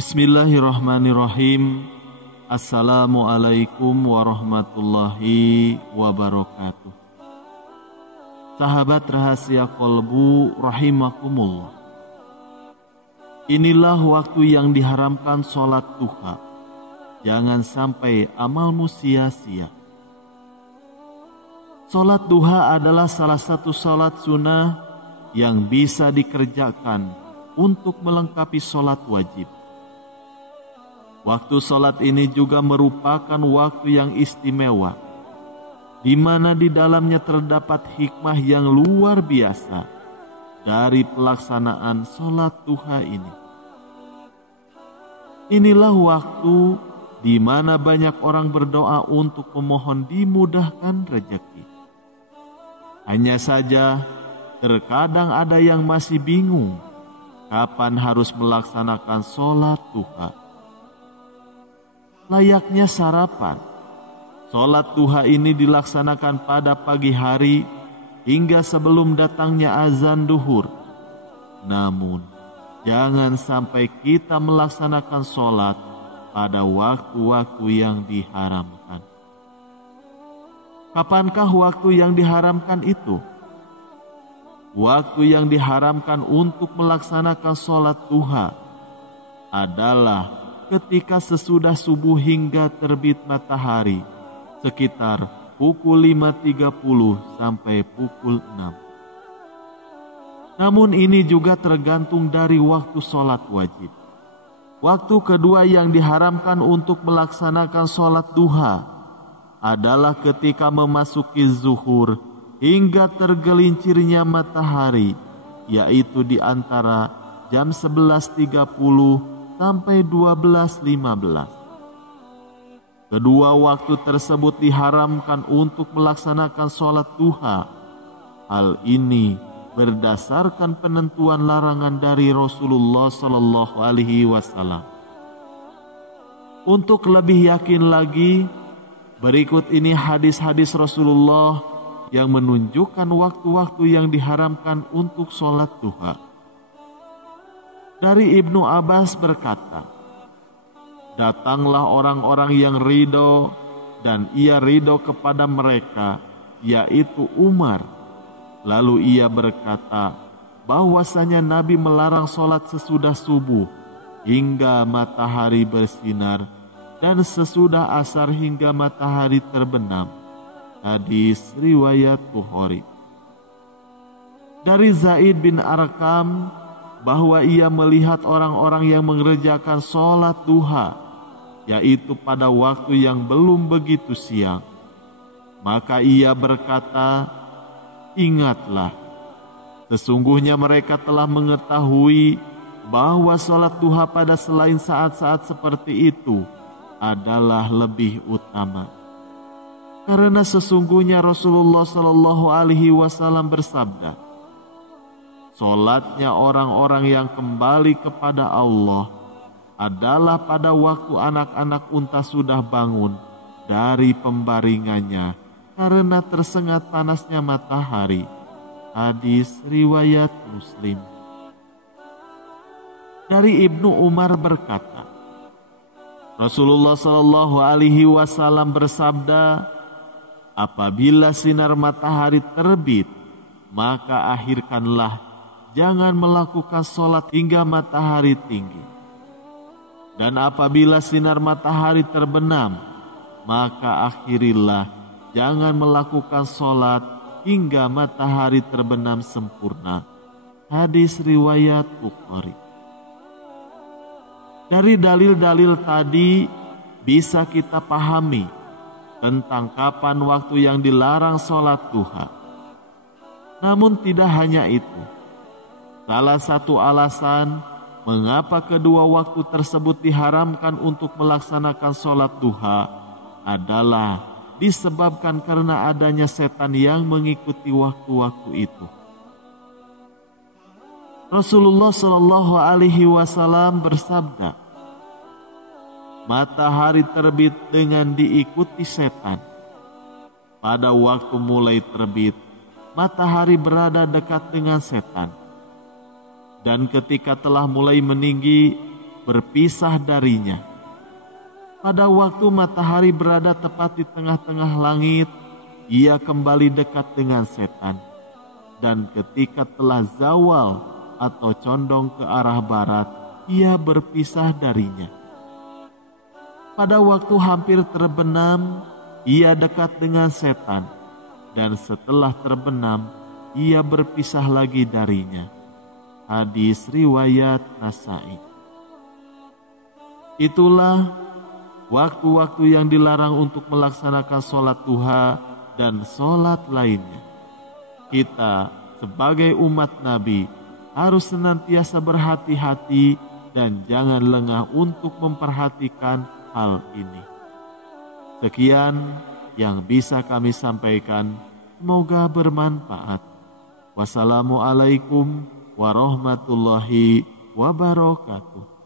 Bismillahirrahmanirrahim. Assalamualaikum warahmatullahi wabarakatuh. Sahabat rahasia kolbu rahimakumullah. Inilah waktu yang diharamkan sholat duha. Jangan sampai amalmu sia-sia. Sholat duha adalah salah satu sholat sunnah yang bisa dikerjakan untuk melengkapi sholat wajib. Waktu sholat ini juga merupakan waktu yang istimewa, di mana di dalamnya terdapat hikmah yang luar biasa dari pelaksanaan sholat duha ini. Inilah waktu di mana banyak orang berdoa untuk memohon dimudahkan rezeki. Hanya saja, terkadang ada yang masih bingung kapan harus melaksanakan sholat duha. Layaknya sarapan, sholat duha ini dilaksanakan pada pagi hari hingga sebelum datangnya azan duhur. Namun, jangan sampai kita melaksanakan sholat pada waktu-waktu yang diharamkan. Kapankah waktu yang diharamkan itu? Waktu yang diharamkan untuk melaksanakan sholat duha adalah ketika sesudah subuh hingga terbit matahari, sekitar pukul 5.30 sampai pukul 6. Namun ini juga tergantung dari waktu sholat wajib. Waktu kedua yang diharamkan untuk melaksanakan sholat duha adalah ketika memasuki zuhur hingga tergelincirnya matahari, yaitu di antara jam 11.30 sampai 12.15. Kedua waktu tersebut diharamkan untuk melaksanakan sholat duha. Hal ini berdasarkan penentuan larangan dari Rasulullah Sallallahu Alaihi Wasallam. Untuk lebih yakin lagi, berikut ini hadis-hadis Rasulullah yang menunjukkan waktu-waktu yang diharamkan untuk sholat duha. Dari Ibnu Abbas berkata, datanglah orang-orang yang ridho dan ia ridho kepada mereka, yaitu Umar. Lalu ia berkata bahwasanya Nabi melarang sholat sesudah subuh hingga matahari bersinar dan sesudah asar hingga matahari terbenam. Hadis riwayat Bukhari. Dari Zaid bin Arqam bahwa ia melihat orang-orang yang mengerjakan sholat duha, yaitu pada waktu yang belum begitu siang. Maka ia berkata, ingatlah, sesungguhnya mereka telah mengetahui bahwa sholat duha pada selain saat-saat seperti itu adalah lebih utama. Karena sesungguhnya Rasulullah Sallallahu Alaihi Wasallam bersabda, sholatnya orang-orang yang kembali kepada Allah adalah pada waktu anak-anak unta sudah bangun dari pembaringannya karena tersengat panasnya matahari. Hadis riwayat Muslim. Dari Ibnu Umar berkata, Rasulullah Shallallahu Alaihi Wasallam bersabda, apabila sinar matahari terbit, maka akhirkanlah jangan melakukan sholat hingga matahari tinggi. Dan apabila sinar matahari terbenam, maka akhirilah jangan melakukan sholat hingga matahari terbenam sempurna. Hadis riwayat Bukhari. Dari dalil-dalil tadi bisa kita pahami tentang kapan waktu yang dilarang sholat duha. Namun tidak hanya itu. Salah satu alasan mengapa kedua waktu tersebut diharamkan untuk melaksanakan sholat duha adalah disebabkan karena adanya setan yang mengikuti waktu-waktu itu. Rasulullah Shallallahu Alaihi Wasallam bersabda, matahari terbit dengan diikuti setan. Pada waktu mulai terbit, matahari berada dekat dengan setan. Dan ketika telah mulai meninggi, berpisah darinya. Pada waktu matahari berada tepat di tengah-tengah langit, ia kembali dekat dengan setan. Dan ketika telah zawal atau condong ke arah barat, ia berpisah darinya. Pada waktu hampir terbenam, ia dekat dengan setan. Dan setelah terbenam, ia berpisah lagi darinya. Hadis riwayat Nasai. Itulah waktu-waktu yang dilarang untuk melaksanakan sholat duha dan sholat lainnya. Kita sebagai umat Nabi harus senantiasa berhati-hati dan jangan lengah untuk memperhatikan hal ini. Sekian yang bisa kami sampaikan, semoga bermanfaat. Wassalamualaikum warahmatullahi wabarakatuh.